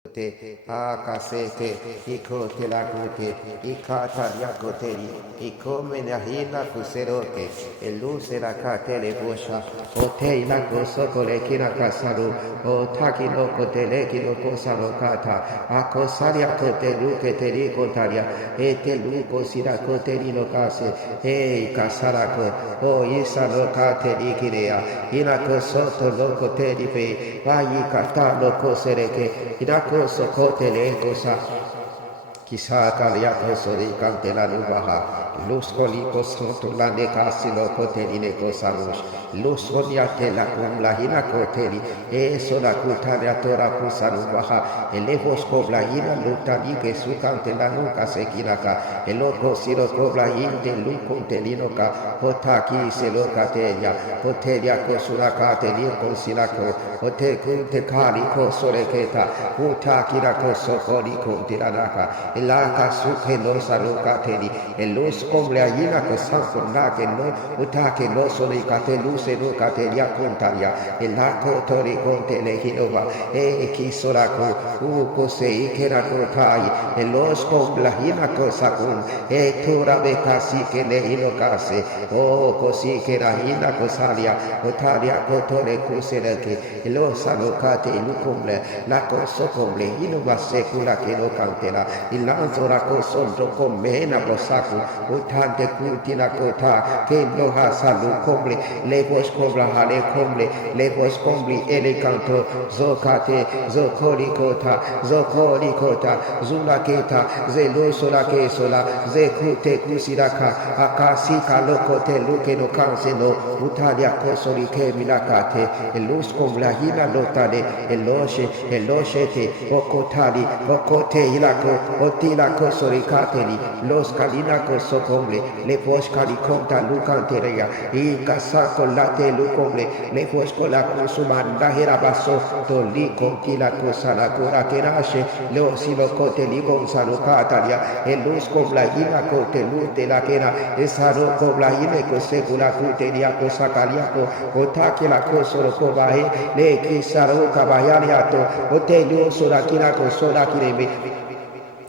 te akasete ikote la kute ikata yakoteri ikome na hina kuseroke eluse la katele bosha ote ila kosoko le kina kasaru o taki no kote le kino kosaro kata akosaria kote luke teri kontaria ete luko sira kote lino kase e kasarako o isa no kate likirea ina kosoto loko teri pe vayi kata loko sereke Irako sokote le cosa Chissà tagliato sori cante la nubaha, lo scolico sotto la necassi lo coteli ne cosarush, lo scoliate la cum la hina coteli, e sola cutaria tora cusarubaha, e le voscobla hina lutani che su cante la nuca sekinaka, e lo cosiro cobla inte lu contelinoca, potaki se lo catelia, potelia cosuracate li consilaco, pote cunte calico soreketa, utaki la cosocoli contilanaka, la kasuke no sarukateli e lo scomble ayina che sanfurna che no utake no solicate luce no catelia contaria e la cotori conte le hinova e chi sorako cosei che racotai e lo scomble ayina cosacun e tura becasi che le inocase o così che la hina cosalia otaria cotore cusereke e lo salocate il cumble la cosocomble inova secula che lo cantela il lanzora cosonto commena bosaku utante cultina cota che lo ha salu comble le boscobla hale comble le boscombli eleganto zocate zocoli cota zulaketa zelo sola che sola zekute kusiraka akasika lokote luke no canseno utalia cosoli che milakate e lo scombla hina lotale e loshete okotali okote ilako Otila cosoricateli, los calinaco socomble, le poscali conta lucanteria, y casaco late lucomble, le poscola consumanda herabaso, toli contila cosala cura que nasce, lo silocote li gonzalocataria, el luz cobla ina cote luz de la quera, esa no cobla ine cosecula cuteria cosacaliaco, otake la cosoro cobae, le quisaro caballariato, otelio soraquina cosola kireme.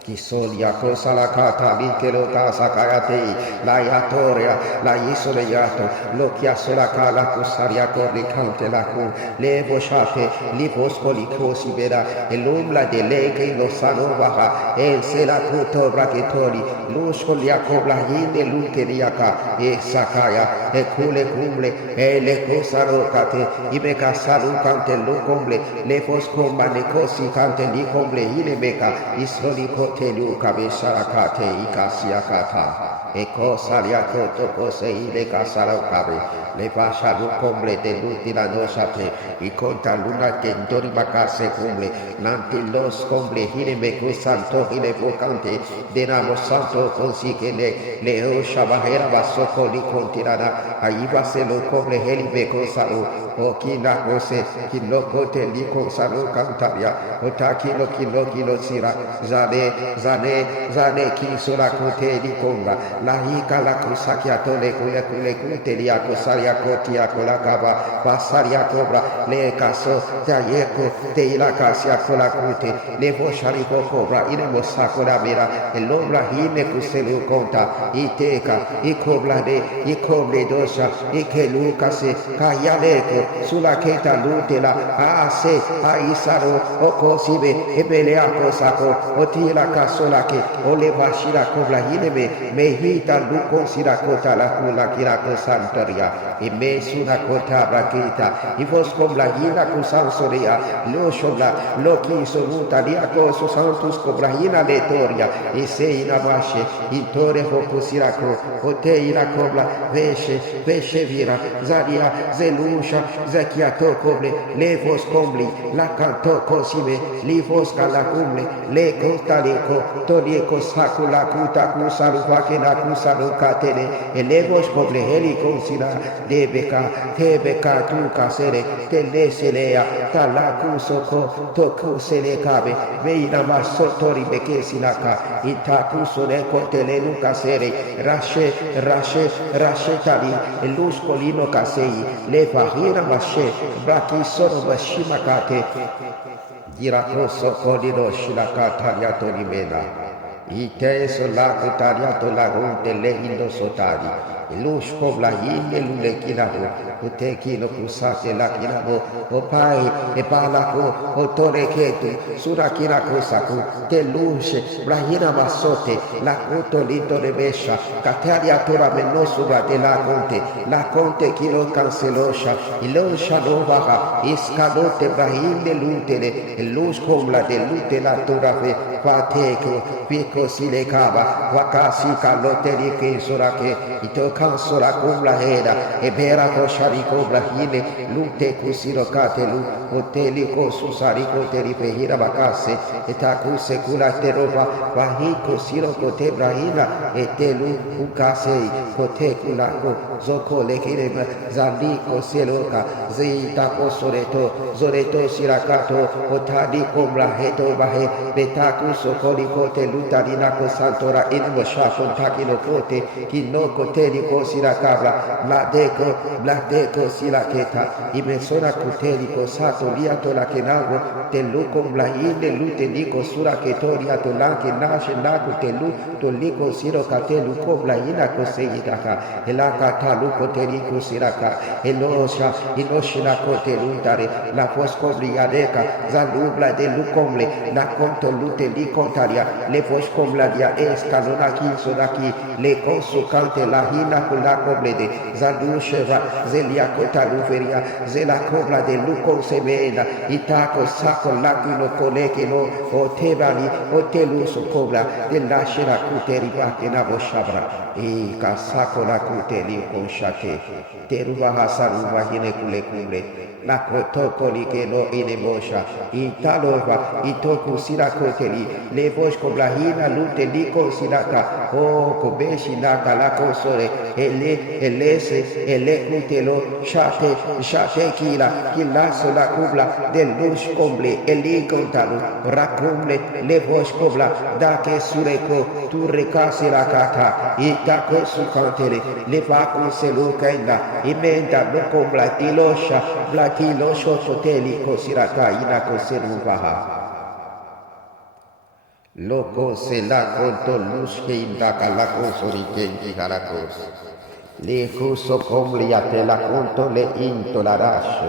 Kisolia cosa la cata linkelo casa cayate la iatoria la isoleato lo chiasso la cala cosaria corri cante la cu le vosciate li boscoli cosi vera e l'umbla de lei che lo sanovaha e se la cuto brachetori lo scolia cobla inde luteriaca e sakaya e cule cumble e le cosaro cate i beca salu cante lo comble le foscomba ne cosi cante li comble ile beca isoli Telu kabesarakate ikasiakata eko saliakoto kosei le kasarakabe le pashalu comble de lutila nosate y conta luna que endori bacase cumble nantilos comble hireme santo hile vocante de namo santo consigue le o shabahera basoko li contirana ahí va se lo comble helibe cosaru o kina cose kilo cote li cosaru cantaria o takilo kilo sira zane ki sura kote di konga la hika la kusakia tole kule telia kosaria kotia kola kaba basaria cobra le caso tayeko te ila kasia kola kute le voshari cobra ine mosako la mira el ombra hine kuselu konta iteka ikobla de ikoble dosha ikelu kase kayaleko sula keta lutela ase aisaro okosibe ebelea kosako otila kasola ke ole bashira kobla hinebe mehita luko sira kota la kula kira kosantaria e me suna kota brakita i vos kobla hina kusansoria lo shobla lo ki soluta dia koso santus kobla hina letoria e se ina bashe intore hoku sira ko ote ina kobla veshe vira zaria zelusha zakiato koble le vos kombli la kanto kosime li vos kala kumle le Taliko, Tolieko Sakula Kuta Kusaru Wakena Kusaru Katene, Elevos Poble Helico Sira, Debeka, Tebeka Tuka Sere, Teleselea, Talaku Soko, Toku Selekabe, Veina Masotori Bekesinaka, Itaku Soneko Telenuka Sere, Rashe Tali, Luz Colino Kasei, Levahira Mashe, Braki Sono Bashimakate. Irakoso kodido shilakataria torimena. Ite solakutaria tolagunte leindo sotari. Lush kobla yinde lule kinabo. Ute kino kusate la kinabo. Opai e palako otore ketu. Sura kinako saku. Te lushe brahina masote. La koto lito rebesha. Kataria tora menosura de la conte. La conte kilo cancelosha. Ilosha novaha. Iskalote brahinde lutele. Lush kobla de lute la tora ve. Pateko. Pico sile kaba. Wakasi kaloteri ke sorake. Ito sora kumbla heda e bera ko shariko brahile lute kusiro katelu hoteli ko susariko teri pehira bakase etaku sekula teroba wahiko siro ko te brahila etelu ukase ko te kulako zoko lekire zaliko seloka zeita ko zoreto sirakato otadi kumbla heto bahe betaku sokoli ko te lutarina ko santora inbo shafon takino kote kinoko teri ko sirakabla bladeko siraketa imesora kuteliko sato liato la kenago teluko mlainde lute liko sura ketoria to lanke nashe naku telu to liko siro katelu ko blaina ko seyitaka elaka taluko teliko siraka elosha inoshina ko telundare la fosco briadeka zalubla de lukomle la konto lute likontaria le fosco bladia eskalona kinso daki le konso kante la hina la coblede zalusheva zelia kota luferia zela cobla de luco semena itako sako lakino kolekino otebali oteluso cobla de la shira kuteri bate na boshabra e kasako la kuteli konshate teruba hasaruba hine kule kule la kotoko likeno ine bosha italova itoku sira koteli le bosh cobla hina lute liko siraka o kobeshi naka la kosore ele kutelo shate kila sola kubla del lush komble eli kontalu rakumble le vosh kobla dake sureko tureka sirakata itako sukantele le vaku selukaina imenda no kombla tilosha blatilo shoteli kosiraka ina koseruvaha Loco se la conto luz que indaga la cosa y garacos. Le justo comliate la conto le intolarash.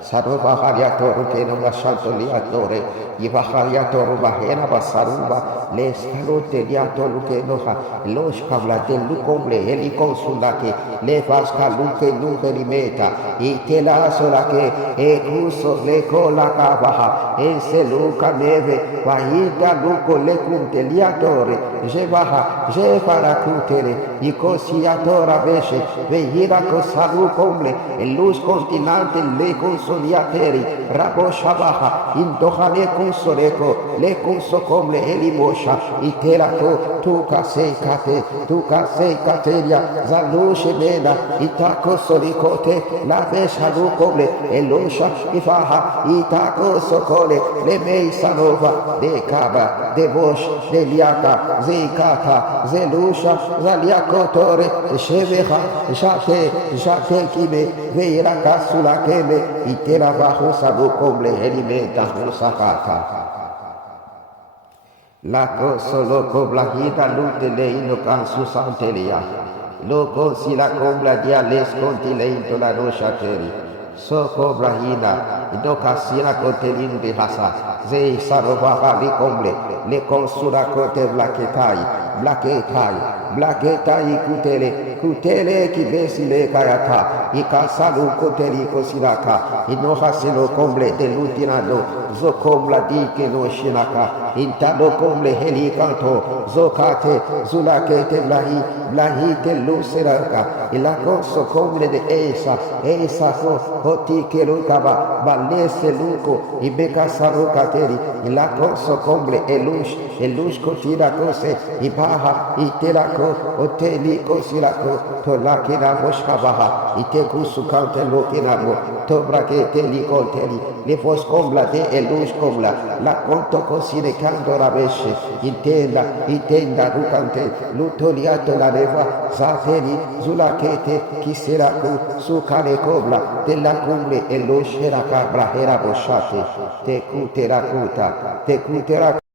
Saruba hariatoru que no basanto liatore. Y bajariatoru bajera basaruba. Le escarote liatoru que noja. Los cablate lucomble heliconsulake. Le vasca luque nugerimeta. Y te la sola que e cuso le cola cabaja. Ese luca neve. Vahida luco le cunteliatore. Je baja. Je para cutere. Y cosiatora vesce. Vehira cosalu comble. El luz continente le consoliateri. Rabo shabaha. Indohane consoreco. Le consocomble elimosha. Y terato. Tu case cateria. Zalushe mena. Itaco solicote. La vesha lucomble. Elosha. Ifaha. Itaco socole. Le mei sanova. De caba. De bosh. De liaca. Zeikata. Zelusha. Zaliacotore. Sheveha. Jate kime. Veira casula keme. Itera bajo sabu comble. Elimenta. Musakata. La cosa loco blahita lute leino can su santelia. Loco si la combla dia les conti leinto la rocha teri. Soko brahina. Doka sila contelin de hasa. Zei sarova li comble. Le consura cote blaketai kutele ki besi le kayata. Ika salu koteli kosiraka. Inoha silo comble de lutinado. Zokombla dike no shinaka. Intado comble helikanto. Zokate zulakete blahi te luseraka. Ilako so comble de esa so hoti kerukaba. Balese luko. Ibeka sarukateri. Ilako so comble elush kotira kose. Ibaha itelako hoteli kosirako. Tolakina moshkabaha. Iteku sukante lokinamo. Tobrake teli konteli. Le fos combla de elush combla. La conto cosine cando rabeshe. Intenda rucante. Lutoliato la neva. Zateli zulakete kiseraku sukane cobla. Della cumbre elush heraka. brahera boshate, te kutera kuta, te kutera